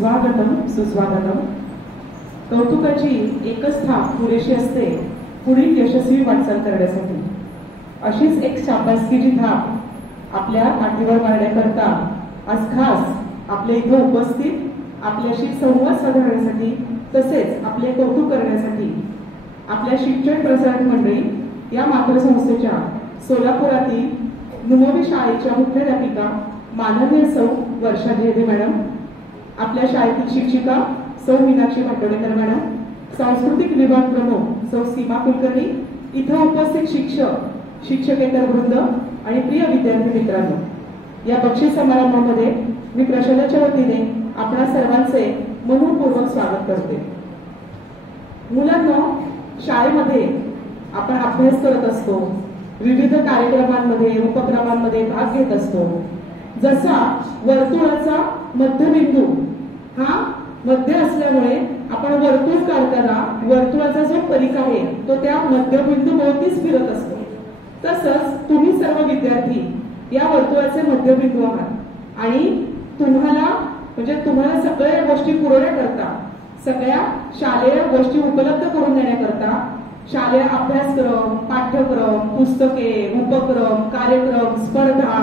स्वागतम सुस्वागतम। कौतुकाची एकच थाप पुरेशी असते पुढील यशस्वी वाटचाल करण्यासाठी। अशीच एक शाबासकीची थाप आपल्या पाठीवर मारण्याकरता आज खास आपल्या इथे उपस्थित आपल्याशी संवाद साधण्यासाठी तसेच आपले कौतुक करण्यासाठी आपल्या शिक्षण प्रसारक मंडळी या मातृसंस्थेच्या सोलापुरातील नुमवी शाळेच्या मुख्याध्यापिका माननीय सौ वर्षा जेधे मॅडम, आपल्या शाळेतील शिक्षिका सौ मीनाक्षी भाटोडेकर मॅडम, सांस्कृतिक विभाग प्रमुख सौ सीमा कुलकर्णी, इथं उपस्थित शिक्षक शिक्षकेतर वृंद आणि प्रिय विद्यार्थी मित्रांनो, या बक्षीस समारंभामध्ये मी प्रशासनाच्या वतीने आपणा सर्वांचे मनपूर्वक स्वागत करते। मुलांनो, शाळेमध्ये आपण अभ्यास करत असतो, विविध कार्यक्रमांमध्ये उपक्रमांमध्ये भाग घेत असतो। जसा वर्तुळाचा मध्यबिंदू हा मध्य असल्यामुळे आपण वर्तुळ काढताना वर्तुळाचा जो परिघ आहे तो त्या मध्यबिंदू भोवतीच फिरत असतो। तसंच तुम्ही सर्व विद्यार्थी या वर्तुळाचे मध्यबिंदू आहात आणि तुम्हाला सगळ्या गोष्टी पुरवण्याकरता, सगळ्या शालेय गोष्टी उपलब्ध करून देण्याकरता शालेय अभ्यासक्रम, पाठ्यक्रम, पुस्तके, उपक्रम, कार्यक्रम, स्पर्धा,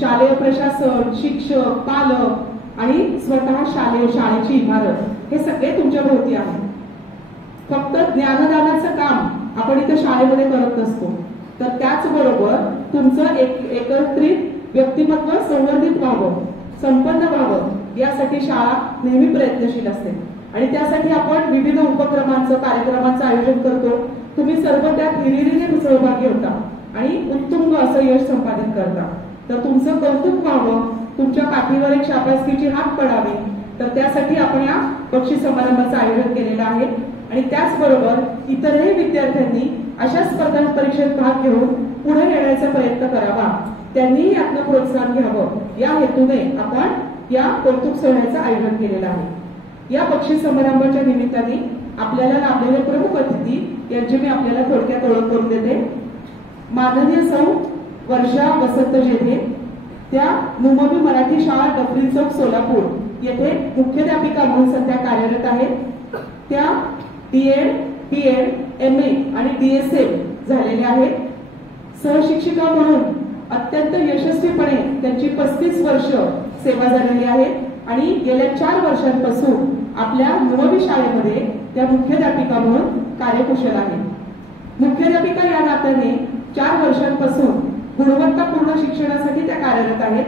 शालेय प्रशासन, शिक्षक, पालक आणि स्वतः शाळेची इमारत हे सगळे तुमच्या भोवती आहे। फक्त ज्ञानदानाचं काम आपण इथे शाळेमध्ये करत नसतो, तर त्याचबरोबर तुमचं एकत्रित व्यक्तिमत्व संवर्धित व्हावं, संपन्न व्हावं यासाठी शाळा नेहमी प्रयत्नशील असते आणि त्यासाठी आपण विविध उपक्रमांचं कार्यक्रमांचं आयोजन करतो। तुम्ही सर्व त्यात हिरिरीने सहभागी होता आणि उत्तुंग असं यश संपादित करता। तर तुमचं कौतुक व्हावं, तुमच्या पाठीवर एक शाबासकीची हात पडावी, तर त्यासाठी आपण या बक्षीस समारंभाचं आयोजन केलेलं आहे आणि त्याचबरोबर इतरही विद्यार्थ्यांनी अशा स्पर्धा परीक्षेत भाग घेऊन पुढे येण्याचा प्रयत्न करावा, त्यांनी यातनं प्रोत्साहन घ्यावं या हेतूने आपण या कौतुक सोहळ्याचं आयोजन केलेलं आहे। या बक्षीस समारंभाच्या निमित्ताने आपल्याला लाभलेले प्रमुख अतिथी यांची मी आपल्याला थोडक्यात ओळख करून देते। माननीय सौ वर्षा वसंत जेधे, त्या नुमवी मराठी शाळा डफरी चौक सोलापूर येथे मुख्याध्यापिका म्हणून सध्या कार्यरत आहेत। त्या DEd, BEd, MA आणि DSM झालेल्या आहेत। सहशिक्षिका म्हणून अत्यंत यशस्वीपणे त्यांची 35 वर्ष सेवा झालेली आहे आणि गेल्या 4 वर्षांपासून आपल्या नुमवी शाळेमध्ये त्या मुख्याध्यापिका म्हणून कार्यकुशल आहेत। मुख्याध्यापिका या नात्याने 4 वर्षांपासून गुणवत्तापूर्ण शिक्षणासाठी त्या कार्यरत आहेत।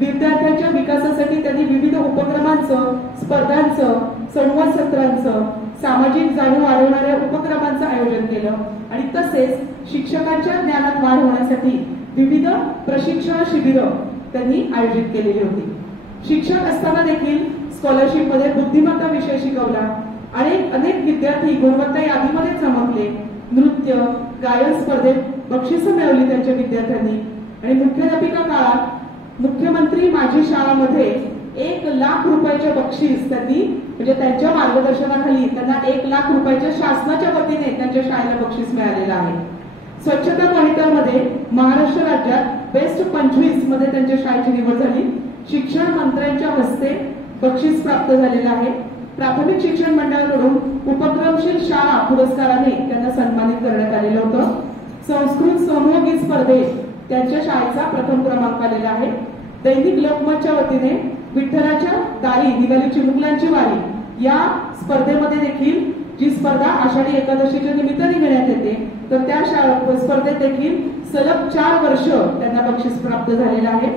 विद्यार्थ्यांच्या विकासासाठी त्यांनी विविध उपक्रमांचं, स्पर्धांचं, संवाद सत्रांचं, सामाजिक जाणीव वाढवणाऱ्या उपक्रमांचं आयोजन केलं आणि तसेच शिक्षकांच्या ज्ञानात वाढ होण्यासाठी विविध प्रशिक्षण शिबिरं त्यांनी आयोजित केलेली होती। शिक्षक असताना देखील स्कॉलरशिप मध्ये बुद्धिमत्ता विषय शिकवला। अनेक विद्यार्थी गुणवत्ता यादीमध्ये चमकले। नृत्य, गायन स्पर्धेत बक्षिसं मिळवली त्यांच्या विद्यार्थ्यांनी आणि मुख्याध्यापिका काळात मुख्यमंत्री माझी शाळामध्ये 1 लाख रुपयाचे बक्षीस त्यांनी त्यांच्या मार्गदर्शनाखाली त्यांना 1 लाख रुपयाच्या शासनाच्या वतीने त्यांच्या शाळेला बक्षीस मिळालेलं आहे। स्वच्छता मॉनिटर मध्ये महाराष्ट्र राज्यात बेस्ट 25 मध्ये त्यांच्या शाळेची निवड झाली। शिक्षण मंत्र्यांच्या हस्ते बक्षीस प्राप्त झालेलं आहे। प्राथमिक शिक्षण मंडळाकडून उपक्रमशील शाळा पुरस्काराने त्यांना सन्मानित करण्यात आलेलं होतं। संस्कृत समूहगीत स्पर्धेत त्यांच्या शाळेचा प्रथम क्रमांक आलेला आहे। दैनिक लोकमतच्या वतीने विठ्ठलाच्या दारी निघाली चिमुकल्यांची वारी या स्पर्धेमध्ये देखील जी स्पर्धा आषाढी एकादशीच्या निमित्ताने घेण्यात येते, तर त्या स्पर्धेत देखील सलग 4 वर्ष त्यांना बक्षीस प्राप्त झालेलं आहे।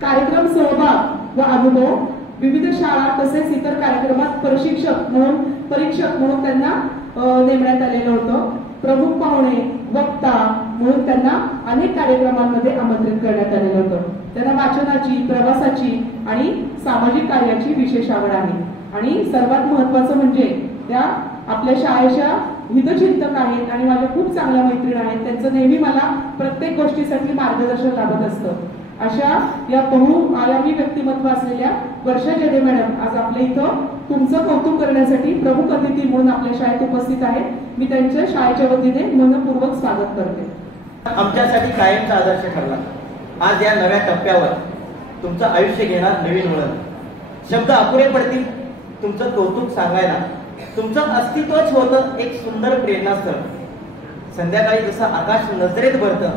कार्यक्रम सहभाग व अनुभव, विविध शाळा तसेच इतर कार्यक्रमात परीक्षक म्हणून त्यांना नेमण्यात आलेलं होतं। प्रमुख पाहुणे, वक्ता म्हणून त्यांना अनेक कार्यक्रमांमध्ये आमंत्रित करण्यात आलेलं होतं। त्यांना वाचनाची, प्रवासाची आणि सामाजिक कार्याची विशेष आवड आहे आणि सर्वात महत्त्वाचं म्हणजे त्या आपल्या शाळेच्या हितचिंतक आहेत आणि माझ्या खूप चांगल्या मैत्रीण आहेत। त्यांचं नेहमी मला प्रत्येक गोष्टीसाठी मार्गदर्शन लाभत असतं। अशा या बहुआयामी व्यक्तिमत्व असलेल्या वर्षा जेधे मॅडम आज आपल्या इथं तुमचं कौतुक करण्यासाठी प्रमुख अतिथी म्हणून आपल्या शाळेत उपस्थित आहेत। मी त्यांच्या शाळेच्या वतीने मनपूर्वक स्वागत करते। आमच्यासाठी कायमचा आदर्श ठरला। आज या नव्या टप्प्यावर तुमचं आयुष्य घेणार नवीन वळण। शब्द अपुरे पडतील तुमचं कौतुक सांगायला. तुमचं अस्तित्वच होतं एक सुंदर प्रेरणास्थळ. संध्याकाळी जसं आकाश नजरेत भरतं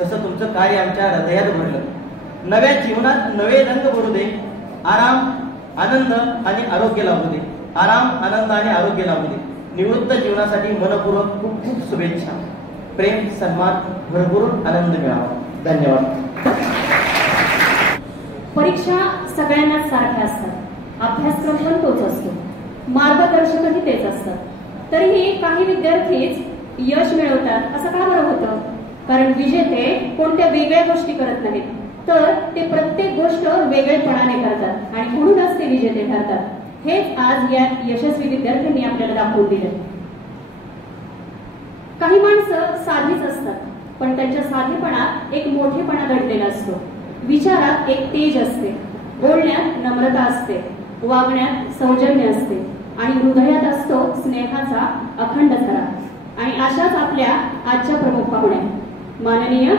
तसं तुमचं कार्य आमच्या हृदयात भरलं. नव्या जीवनात नवे रंग भरू दे. आराम, आनंद आणि आरोग्य लाभू दे. आराम, आनंद आणि आरोग्य लाभू दे. निवृत्त जीवनासाठी मनपूर्वक खूप खूप शुभेच्छा. प्रेम, सन्मान, भरभरून आनंद मिळावा. धन्यवाद. परीक्षा सगळ्यांनाच सारख्या असतात. अभ्यासक्रम पण तोच असतो. मार्गदर्शकही तेच असतात. तरीही काही विद्यार्थीच यश मिळवतात. असं का बरं होतं? कारण विजेते कोणत्या वेगळ्या गोष्टी करत नाहीत, तर ते प्रत्येक गोष्ट वेगळेपणाने करतात आणि म्हणूनच ते विजेते ठरतात. हेच आज या यशस्वी विद्यार्थ्यांनी आपल्याला दाखवून दिले. काही माणसं साधीच असतात, पण त्यांच्या साधेपणात एक मोठेपणा दडलेला असतो. विचारात एक तेज असते, बोलण्यात नम्रता असते, वागण्यात सौजन्य असते आणि हृदयात असतो स्नेहाचा अखंड झरा. आणि अशाच आपल्या आजच्या प्रमुख पाहुण्या माननीय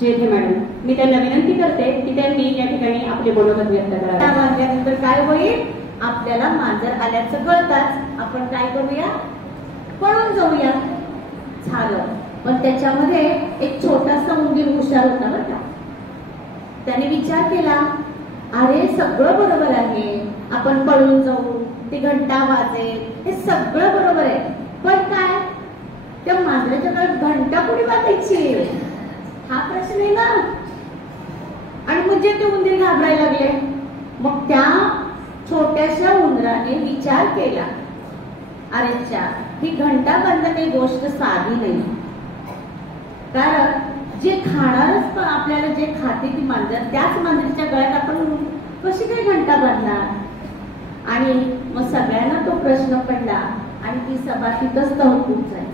जेठे मॅडम, मी त्यांना विनंती करते की त्यांनी या ठिकाणी आपले मनोगत व्यक्त करावे. वाजल्यानंतर काय होईल? आपल्याला मांजर आल्याचं कळताच आपण काय करूया? पळून जाऊया. झालं. पण त्याच्यामध्ये एक छोटासा उंदीर हुशार होता बरं का. त्याने विचार केला, अरे सगळं बरोबर आहे, आपण पळून जाऊ, ती घंटा वाजेल, हे सगळं बरोबर आहे, पण काय त्या मांजराच्या गळ्यात घंटा कुठे वाजायची हा प्रश्न आहे ना. आणि म्हणजे ते उंदीर घाबरायला लागले. मग त्या छोट्याशा उंदराने विचार केला, अरेच्या ही घंटा बांधणे गोष्ट साधी नाही. कारण जे खाणारच पण आपल्याला जे खाते ती मांजर, त्याच मांजरीच्या गळ्यात आपण कशी काय घंटा बांधणार? आणि मग सगळ्यांना तो प्रश्न पडला आणि ती सभा तिथंच तहकूब झाली.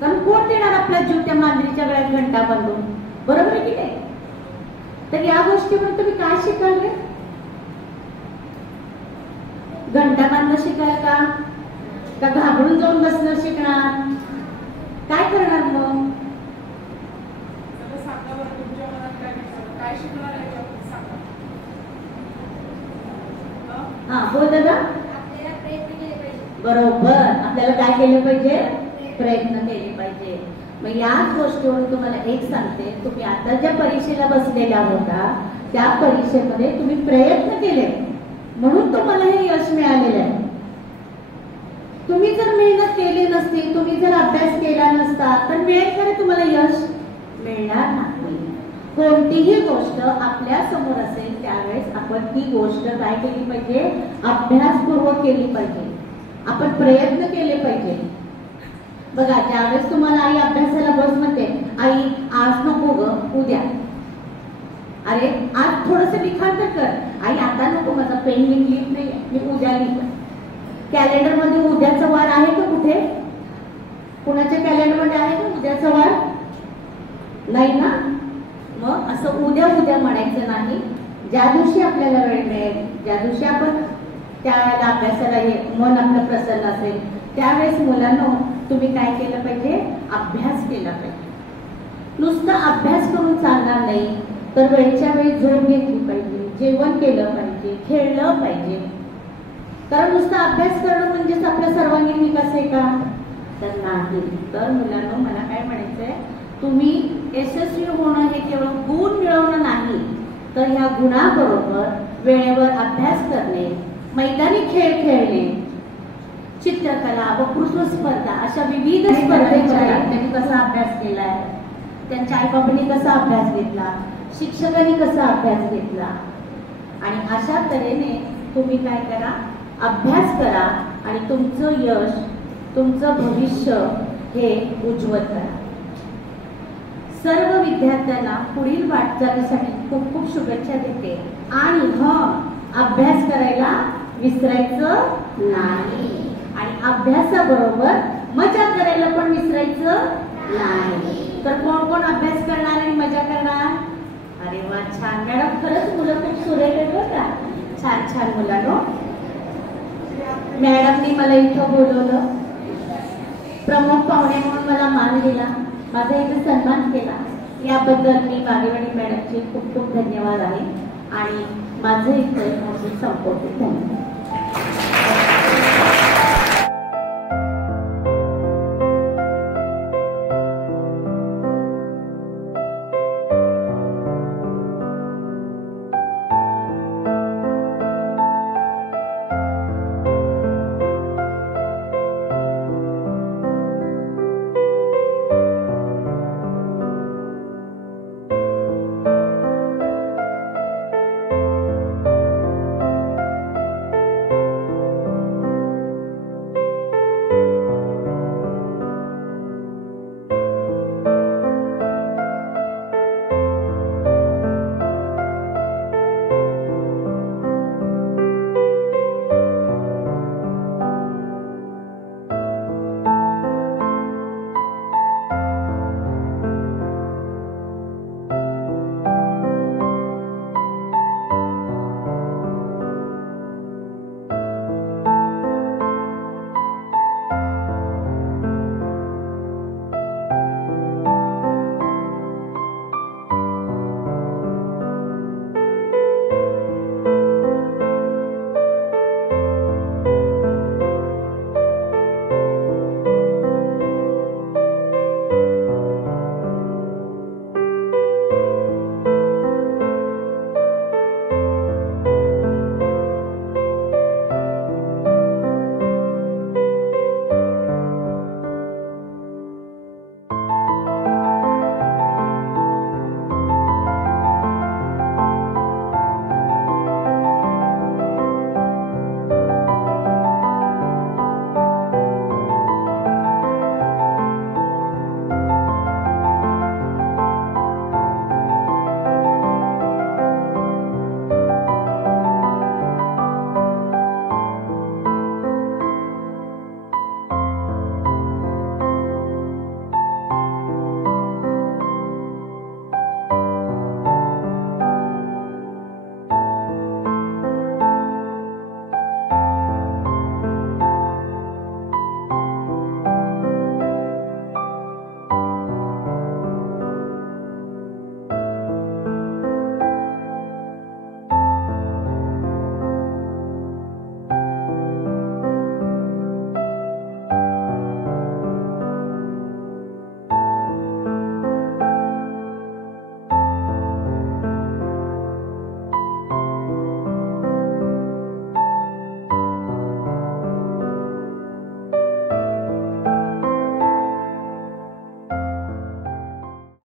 कारण कोण देणार आपल्या जीव त्या मांजरीच्या गळ्यात घंटा बांधून? बरोबर आहे की नाही? तर या गोष्टीवर तुम्ही काय शिकाल रे? घंटा बांधणं शिकाल का घाबरून जाऊन बसणं शिकणार? काय करणार मग? हा बोल दादा. बरोबर, आपल्याला काय केलं पाहिजे? प्रयत्न केले पाहिजे. मग याच गोष्टीवरून तुम्हाला एक सांगते, तुम्ही आता ज्या परीक्षेला बसलेला होता त्या परीक्षेमध्ये तुम्ही प्रयत्न केले म्हणून तुम्हाला हे यश मिळालेलं आहे. तुम्ही जर मेहनत केली नसती, तुम्ही जर अभ्यास केला नसता तर मिळेल का तुम्हाला यश? मिळणार नाही. कोणतीही गोष्ट आपल्या समोर असेल त्यावेळेस आपण ती गोष्ट काय केली पाहिजे? अभ्यासपूर्वक केली पाहिजे. आपण प्रयत्न केले पाहिजे. बघा, ज्यावेळेस तुम्हाला आई अभ्यासाला बस म्हणते, आई आज नको ग, उद्या. अरे आज थोडस लिखाण तर कर. आई आता नको, माझा पेन मी लिहित नाही, मी उद्या लिहितो. कॅलेंडर मध्ये उद्याचा वार आहे का कुठे? कुणाच्या कॅलेंडर मध्ये आहे का उद्याचा वार? नाही ना. मग असं उद्या उद्या म्हणायचं नाही. ज्या दिवशी आपल्याला वेळ मिळेल, ज्या दिवशी आपण त्याला अभ्यासाला मन आपलं प्रसन्न असेल त्यावेळेस मुलांनो तुम्ही काय केलं पाहिजे? अभ्यास केला पाहिजे. नुसतं अभ्यास करून चालणार नाही, तर वेळच्या वेळी झोप घेतली पाहिजे, जेवण केलं पाहिजे, खेळलं पाहिजे. कारण नुसतं अभ्यास करणं म्हणजेच आपला सर्वांगीण विकास आहे का? तर नाही. तर मुलांनो मला काय म्हणायचंय, तुम्ही यशस्वी होणं हे केवळ गुण मिळवणं नाही, तर ह्या गुणाबरोबर वेळेवर अभ्यास करणे, मैदानी खेळ खेळणे, चित्रकला, वक्तृत्व स्पर्धा, अशा विविध स्पर्धेच्या त्यांनी कसा अभ्यास केलाय, त्यांच्या आईबाबांनी कसा अभ्यास घेतला, शिक्षकांनी कसा अभ्यास घेतला. आणि अशा तऱ्हेने तुम्ही काय करा? अभ्यास करा आणि तुमचं यश, तुमचं भविष्य हे उज्ज्वल करा. सर्व विद्यार्थ्यांना पुढील वाटचालीसाठी खूप खूप शुभेच्छा देते. आणि अभ्यास करायला विसरायचं नाही आणि अभ्यासाबरोबर मजा करायला पण विसरायचं नाही. तर कोण कोण अभ्यास करणार आणि मजा करणार? अरे वा, छान मॅडम. खरंच मुलं खूप सुरेख आहेत बरं का. छान छान मुलांनो. मॅडमनी मला इथं बोलवलं, प्रमुख पाहुणे म्हणून मला मान दिला, माझा इथे सन्मान केला, याबद्दल मी बागेवाडी मॅडमचे खूप खूप धन्यवाद आहे. आणि माझं इथं संपवते. धन्यवाद.